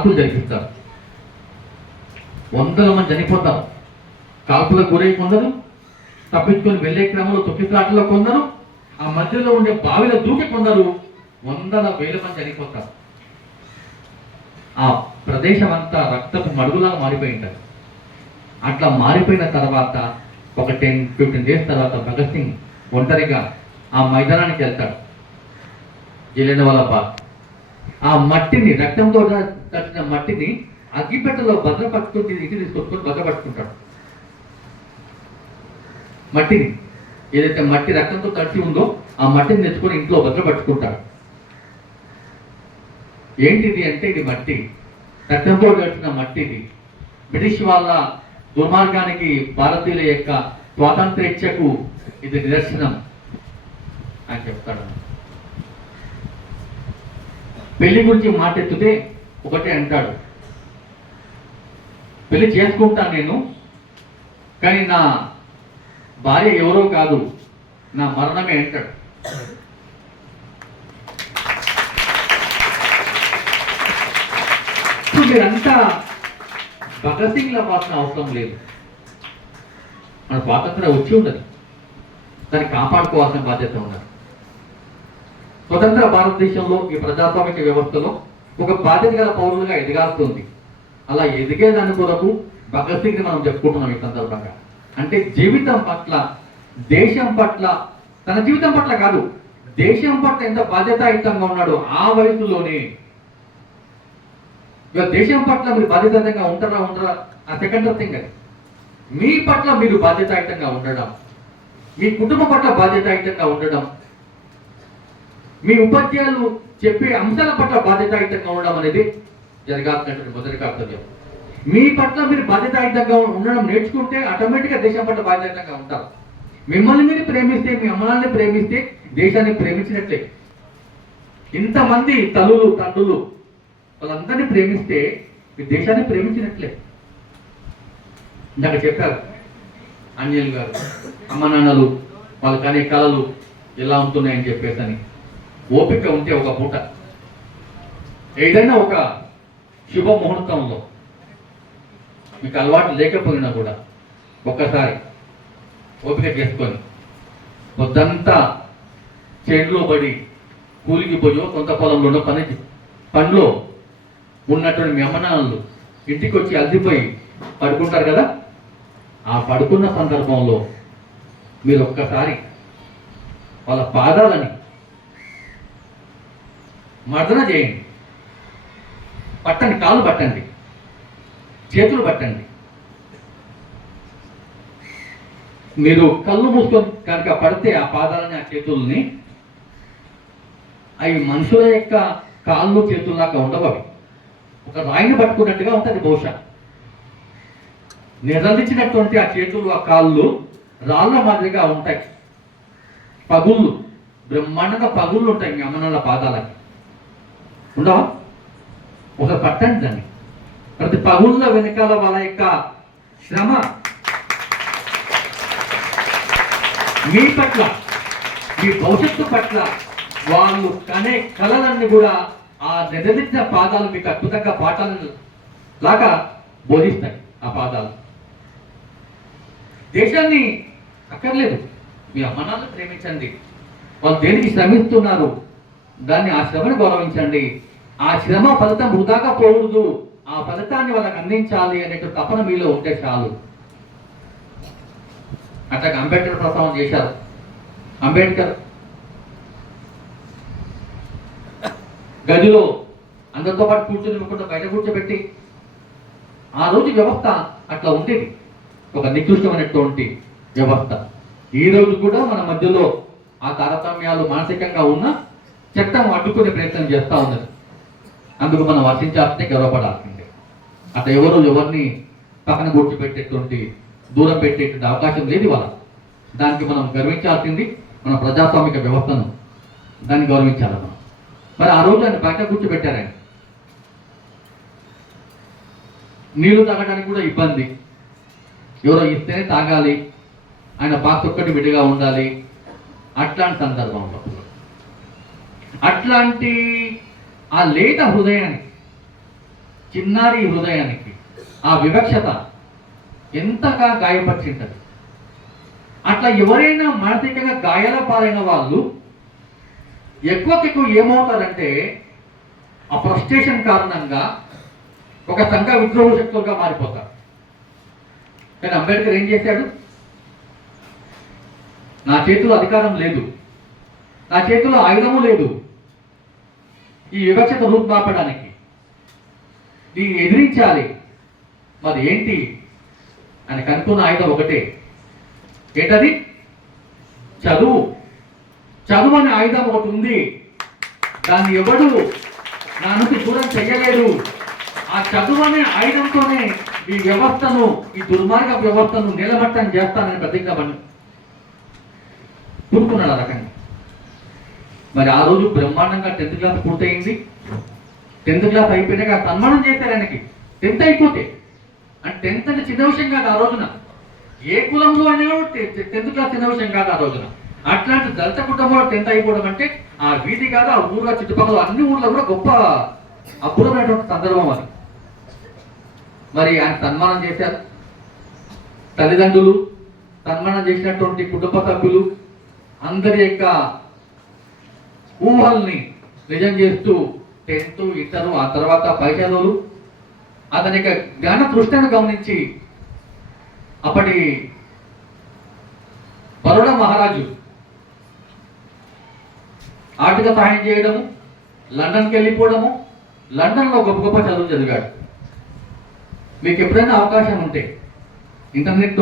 కాల్పులు జరిపిస్తారు. వందల మంది చనిపోతారు కాల్పులకు గురై కొందరు తప్పించుకొని వెళ్ళే క్రమంలో తొక్కిట్లాటలో కొందరు ఆ మధ్యలో ఉండే బావిలో దూకి కొందరు వందల వేల మంది చనిపోతారు ఆ ప్రదేశం అంతా రక్తపు మడుగులా మారిపోయి ఉంటారు అట్లా మారిపోయిన తర్వాత ఒక టెన్ ఫిఫ్టీన్ డేస్ తర్వాత భగత్ సింగ్ ఒంటరిగా ఆ మైదానానికి వెళ్తాడు. జిల్లెన వాళ్ళ బా ఆ మట్టిని రక్తంతో తట్టిన మట్టిని అగ్గిపెట్టలో భద్రపట్టుకుని ఇంటికి తీసుకొచ్చుకొని భద్రపట్టుకుంటాడు మట్టిని ఏదైతే మట్టి రక్తంతో తడిచి ఉందో ఆ మట్టిని తెచ్చుకొని ఇంట్లో భద్రపట్టుకుంటాడు ఏంటిది అంటే ఇది మట్టి. రక్తంతో కట్టిన మట్టిది బ్రిటిష్ వాళ్ళ దుర్మార్గానికి భారతీయుల యొక్క స్వాతంత్ర్యకు ఇది నిదర్శనం అని చెప్తాడు. పెళ్ళి గురించి మాట్లాడుతుంటే ఒకటే అంటాడు. పెళ్ళి చేసుకుంటాను నేను కానీ నా భార్య ఎవరో కాదు నా మరణమే అంటాడు. మీరంతా భగత్ సింగ్ వాసన అవసరం లేదు. మన స్వాతంత్రం వచ్చి ఉండదు. దాన్ని కాపాడుకోవాల్సిన బాధ్యత ఉన్నది. స్వతంత్ర భారతదేశంలో ఈ ప్రజాస్వామిక వ్యవస్థలో ఒక బాధ్యత గల పౌరులుగా ఎదగాల్సింది అలా ఎదిగేదాని కొరకు భగత్ సింగ్ మనం చెప్పుకుంటున్నాం ఈ సందర్భంగా. అంటే జీవితం పట్ల దేశం పట్ల తన జీవితం పట్ల కాదు దేశం పట్ల ఎంత బాధ్యతాయుతంగా ఉన్నాడో ఆ వయసులోనే. ఇక దేశం పట్ల మీరు బాధ్యతాయుతంగా ఉంటారా ఉండరా ఆ సెకండ్ థింగ్ అది. మీ పట్ల మీరు బాధ్యతాయుతంగా ఉండడం మీ కుటుంబం పట్ల బాధ్యతాయుతంగా ఉండడం మీ ఉపాధ్యాయులు చెప్పే అంశాల పట్ల బాధ్యతాయుతంగా ఉండడం అనేది జరగాల్సినటువంటి మొదటి కర్తవ్యం. మీ పట్ల మీరు బాధ్యతాయుతంగా ఉండడం నేర్చుకుంటే ఆటోమేటిక్గా దేశం పట్ల బాధ్యతంగా ఉంటారు. మిమ్మల్ని మీరు ప్రేమిస్తే మీ అమ్మలాన్ని ప్రేమిస్తే దేశాన్ని ప్రేమించినట్లే. ఇంతమంది తల్లులు తండ్రులు వాళ్ళందరినీ ప్రేమిస్తే మీ దేశాన్ని ప్రేమించినట్లే. ఇందాక చెప్పారు అంజలి గారు అమ్మ నాన్నలు వాళ్ళ కానీ కళలు ఎలా ఉంటున్నాయని చెప్పేసి అని ఓపిక ఉంటే ఒక పూట. ఏదైనా ఒక శుభ ముహూర్తంలో మీకు అలవాటు లేకపోయినా కూడా ఒక్కసారి ఓపిక చేసుకొని పొద్దంతా చేనులో పడి కూలికి పోయో కొంత పొలంలోనో పని పనిలో ఉన్నటువంటి మీ అమ్మనాన్నలు ఇంటికి వచ్చి అల్దిపోయి పడుకుంటారు కదా ఆ పడుకున్న సందర్భంలో మీరు ఒక్కసారి వాళ్ళ పాదాలని మర్దన చేయండి. పట్టండి కాళ్ళు పట్టండి చేతులు పట్టండి. మీరు కళ్ళు మూసుకొని కనుక పడితే ఆ పాదాలని ఆ చేతుల్ని అవి మనుషుల యొక్క కాళ్ళు చేతుల్లాగా ఉండవు అవి. ఒక రాయిని పట్టుకున్నట్టుగా ఉంటుంది బహుశా. నిరలించినటువంటి ఆ చేతులు ఆ కాళ్ళు రాళ్ళ మాదిరిగా ఉంటాయి. పగుళ్ళు బ్రహ్మాండంగా పగుళ్ళు ఉంటాయి మీ అమ్మనాళ్ళ పాదాలకి. ఉండవా ఒక పట్టండి దాన్ని. ప్రతి పగుళ్ళ వెనకాల వాళ్ళ యొక్క శ్రమ. మీ పట్ల మీ భవిష్యత్తు పట్ల వాళ్ళు కనే కళలన్నీ కూడా ఆ నిజలించిన పాదాలు మీకు అద్భుతంగా పాఠాలను లాగా బోధిస్తాయి ఆ పాదాలు. దేశాన్ని అక్కర్లేదు. మీ అమ్మనాలను ప్రేమించండి. వాళ్ళు దేనికి శ్రమిస్తున్నారు? దాన్ని ఆ శ్రమను గౌరవించండి. ఆ శ్రమ ఫలితం వృధాగా పోకూడదు ఆ ఫలితాన్ని వాళ్ళకి అందించాలి అనే తపన మీలో ఉంటే చాలు. అట్లా అంబేద్కర్ ప్రస్తావన చేశారు. అంబేద్కర్ గదిలో అందరితో పాటు కూర్చొని ఇవ్వకుండా బయట కూర్చోబెట్టి ఆ రోజు వ్యవస్థ అట్లా ఉండేది. ఒక నికృష్టమైనటువంటి వ్యవస్థ. ఈ రోజు కూడా మన మధ్యలో ఆ తారతమ్యాలు మానసికంగా ఉన్న చట్టం అడ్డుకునే ప్రయత్నం చేస్తూ ఉన్నది. అందుకు మనం వర్షించాల్సిందే గర్వపడాల్సిందే. అట్లా ఎవరు ఎవరిని పక్కన కూర్చోబెట్టేటువంటి దూరం పెట్టేటువంటి అవకాశం లేదు ఇవాళ. దానికి మనం గర్వించాల్సింది మన ప్రజాస్వామిక వ్యవస్థను. దాన్ని గౌరవించాలి మనం. మరి ఆ రోజు ఆయన బయట కూర్చోబెట్టారు ఆయన. నీళ్ళు తాగడానికి కూడా ఇబ్బంది. ఎవరో ఇస్తేనే తాగాలి. ఆయన పాత్ర ఒక్కటి విడిగా ఉండాలి. అట్లాంటి సందర్భంలో. అట్లాంటి ఆ లేత హృదయానికి చిన్నారి హృదయానికి ఆ వివక్షత ఎంతగా గాయపరిచింటది? అట్లా ఎవరైనా మానసికంగా గాయాల పాలైన వాళ్ళు ఎక్కువకెక్కువ ఏమవుతారంటే ఆ ఫ్రస్ట్రేషన్ కారణంగా ఒక సంఘ విద్రోహ శక్తులుగా మారిపోతారు. కానీ అంబేద్కర్ ఏం చేశాడు? నా చేతిలో అధికారం లేదు. నా చేతిలో ఆయుధము లేదు. ఈ వివక్షత రూపుమాపడానికి దీన్ని ఎదిరించాలి. మరి ఏంటి? అని కనుక్కున్న ఆయుధం ఒకటే. ఏంటది? చదువు. చదువు అనే ఆయుధం ఒకటి ఉంది. దాన్ని ఎవడు నా నుంచి దూరం చెయ్యలేడు. ఆ చదువు అనే ఆయుధంతోనే ఈ వ్యవస్థను ఈ దుర్మార్గ వ్యవస్థను నిలబట్టం చేస్తానని ప్రతిజ్ఞ పని కూర్చున్నాడు ఆ రకంగా. మరి ఆ రోజు బ్రహ్మాండంగా టెన్త్ క్లాస్ పూర్తయింది. టెన్త్ క్లాస్ అయిపోయినాక సన్మానం చేశారు ఆయనకి. టెన్త్ అయిపోతే. అంటే టెన్త్ అంటే చిన్న విషయం కాదు ఆ రోజున. ఏ కులంలో అయినా టెన్త్ క్లాస్ చిన్న విషయం కాదు ఆ రోజున. అట్లాంటి దళిత కుటుంబంలో టెన్త్ అయిపోవడం అంటే ఆ వీధి కాదు ఆ ఊర్లో చుట్టుపక్కల అన్ని ఊర్లో కూడా గొప్ప అపూర్వమైనటువంటి సందర్భం అది. మరి ఆయన సన్మానం చేశారు. తల్లిదండ్రులు సన్మానం చేసినటువంటి కుటుంబ సభ్యులు అందరి యొక్క ఊహల్ని నిజం చేస్తూ టెన్త్ ఇంటర్ ఆ తర్వాత పై చదువులు అతని యొక్క జ్ఞాన దృష్టిని గమనించి అప్పటి బరోడా మహారాజు ఆర్థిక సహాయం చేయడము లండన్కి వెళ్ళిపోవడము లండన్లో గొప్ప గొప్ప చదువు చదివాడు. మీకు ఎప్పుడైనా అవకాశం ఉంటే ఇంటర్నెట్